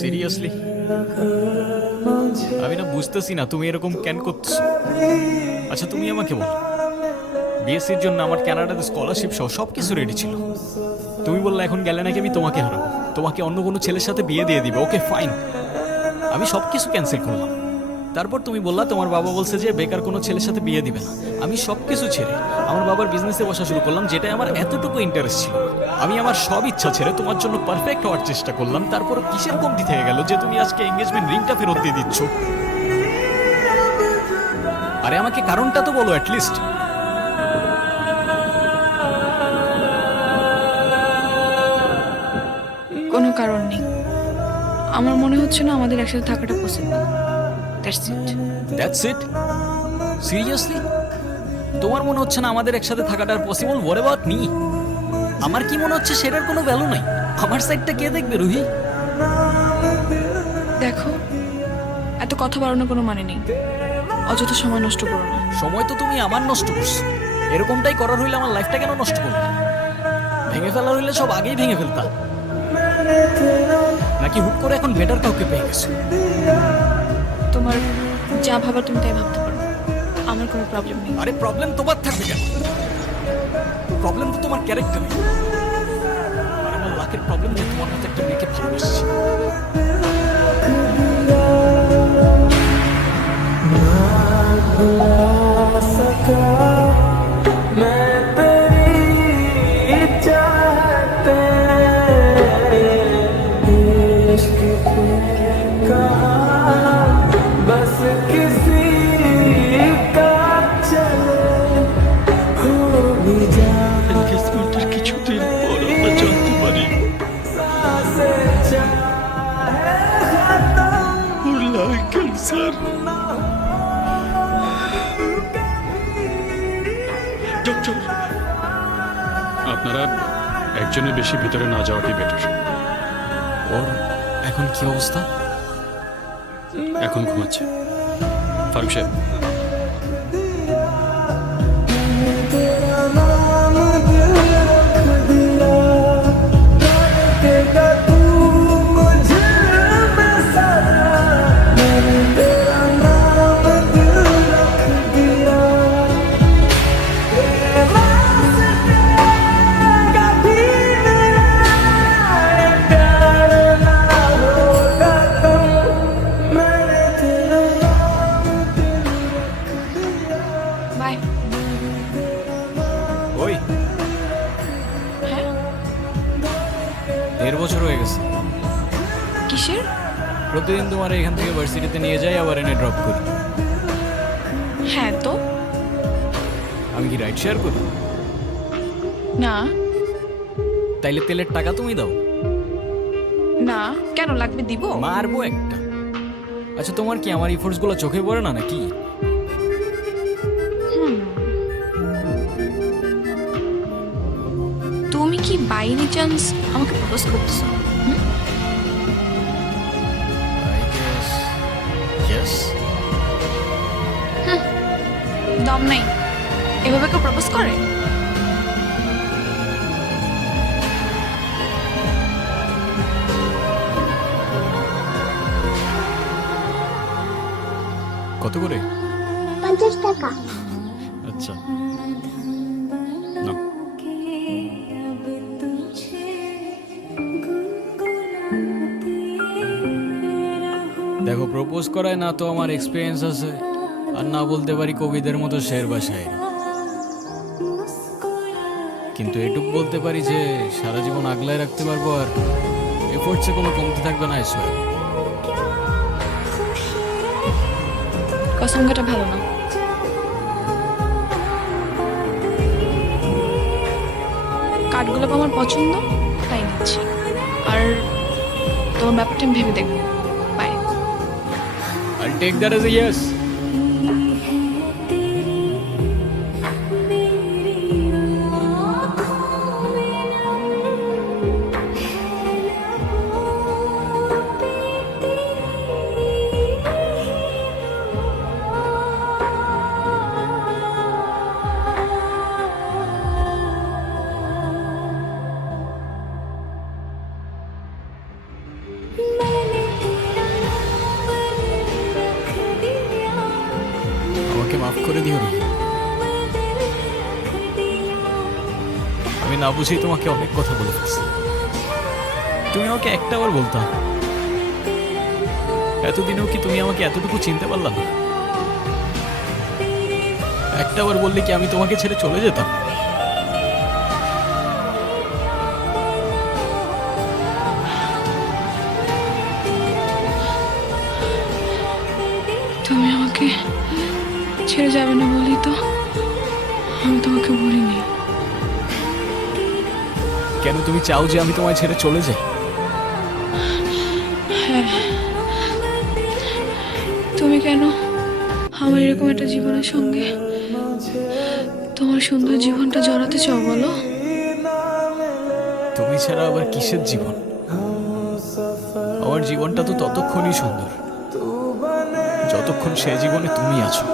Seriously আমি না বুঝতেছি না তুমি এরকম কেন করতেছো। আচ্ছা তুমি আমাকে বলো, বিএসসির জন্য আমার কানাডাতে স্কলারশিপ সহ সব কিছু রেডি ছিল। তুমি বললে এখন গেলে নাকি আমি তোমাকে হারাবো, তোমাকে অন্য কোনো ছেলের সাথে বিয়ে দিয়ে দিবে। ওকে ফাইন, আমি সব কিছু ক্যান্সেল করলাম। তারপর তুমি বললা তোমার বাবা বলছে যে বেকার কোনো ছেলের সাথে বিয়ে দিবে না। আমি সব কিছু ছেড়ে আমার বাবার বিজনেসে বসা শুরু করলাম, যেটাই আমার এতটুকু ইন্টারেস্ট ছিল। আমি আমার সব ইচ্ছা ছেড়ে তোমার জন্য পারফেক্ট হওয়ার চেষ্টা করলাম। তারপর কিসের কমতি থেকে গেল যে তুমি আজকে এঙ্গেজমেন্ট রিংটা ফেরত দিয়ে দিচ্ছ? আরে আমাকে কারণটা তো বলো অ্যাটলিস্ট। কোনো কারণ নেই, আমার মনে হচ্ছে না আমাদের একসাথে থাকাটা possible. That's it. That's it? Seriously তোমার মনে হচ্ছে না আমাদের একসাথে থাকাটা পসিবল? What about me? আমার কি মনে হচ্ছে সেটার কোনো ভ্যালু নাই? আমার সাইডটা কে দেখবে রুহি? দেখো, এত কথা বাড়ানোর কোনো মানে নেই, অযথা সময় নষ্ট করো না। সময় তো তুমি আমার নষ্ট করছো। এরকমটাই করার হইলে আমার লাইফটা কেন নষ্ট করবে? ভেঙে ফেলার হইলে সব আগেই ভেঙে ফেলতা। নাকি হুট করে এখন বেটার কাউকে পেয়ে গেছো? তোমার যা ভাবার তুমি তাই ভাবতে পারো, আমার কোনো প্রবলেম নেই। আরে প্রবলেম তোমার থাকবে কেন? প্রবলেম তো তোমার ক্যারেক্টারে। আর আমার লাকের প্রবলেম যে তোমার মতো একটা মেয়েকে ভালোবাসছি। এনগেজমেন্টের কিছুদিন পর আমরা জানতে পারি ওর লাং ক্যান্সার। ডক্টর, আপনারা একজনের বেশি ভিতরে না যাওয়াটাই বেটার। ওর এখন কি অবস্থা? এখন ঘুমাচ্ছে। ফারুক সাহেব, বাই। ওই হ্যাঁ, 1.5 বছর হয়ে গেছে। কিসের? প্রতিদিন তোমার এখান থেকে ভার্সিটিতে নিয়ে যাই, আবার এনে ড্রপ করি। হ্যাঁ তো। আমি কি রাইড শেয়ার করি? না তাইলে তেলের টাকা তুমি দাও। না, কেন লাগবে? দিব। মারবো একটা। আচ্ছা তোমার কি আমার ইফোর্টস গুলো চোখে পড়ে না নাকি? তুমি কি বাই এনি চান্স আমাকে প্রপোজ করতেছো? I guess yes. দম নাই, এভাবে কেউ প্রপোজ করে? কত করে? 50 টাকা। আচ্ছা নাও। দেখো, প্রপোজ করায় না তো আমার এক্সপিরিয়েন্স আছে, আর না বলতে পারি কবিদের মতো শের বা শায়রি। কিন্তু এটুক বলতে পারি যে সারা জীবন আগলায় রাখতে পারবো, আর এফোর্টসে কোনো কমতি থাকবে না। এসব কসমকাটা ভালো না। কাঠগোলাপ আমার পছন্দ, তাই নিচ্ছি। আর তোমার ব্যাপারটা আমি ভেবে দেখবো। By. I'll take that as a yes. मैंने করে দিও রুহি। আমি না বুঝেই তোমাকে অনেক কথা বলে ফেলছি। তুমি আমাকে একটাবার বলতা, এতদিনেও কি তুমি আমাকে এতটুকু চিনতে পারলা না? একটাবার বললে কি আমি তোমাকে ছেড়ে চলে যেতাম? তুমি আমাকে ছেড়ে যাবে না বলি তো আমি তোমাকে বলিনি। কেন তুমি চাও যে আমি তোমায় ছেড়ে চলে যাই? তুমি কেন আমার এরকম একটা জীবনের সঙ্গে তোমার সুন্দর জীবনটা জড়াতে চাও বলো? তুমি ছাড়া আবার কিসের জীবন? আমার জীবনটা তো ততক্ষণই সুন্দর যতক্ষণ সে জীবনে তুমি আছো।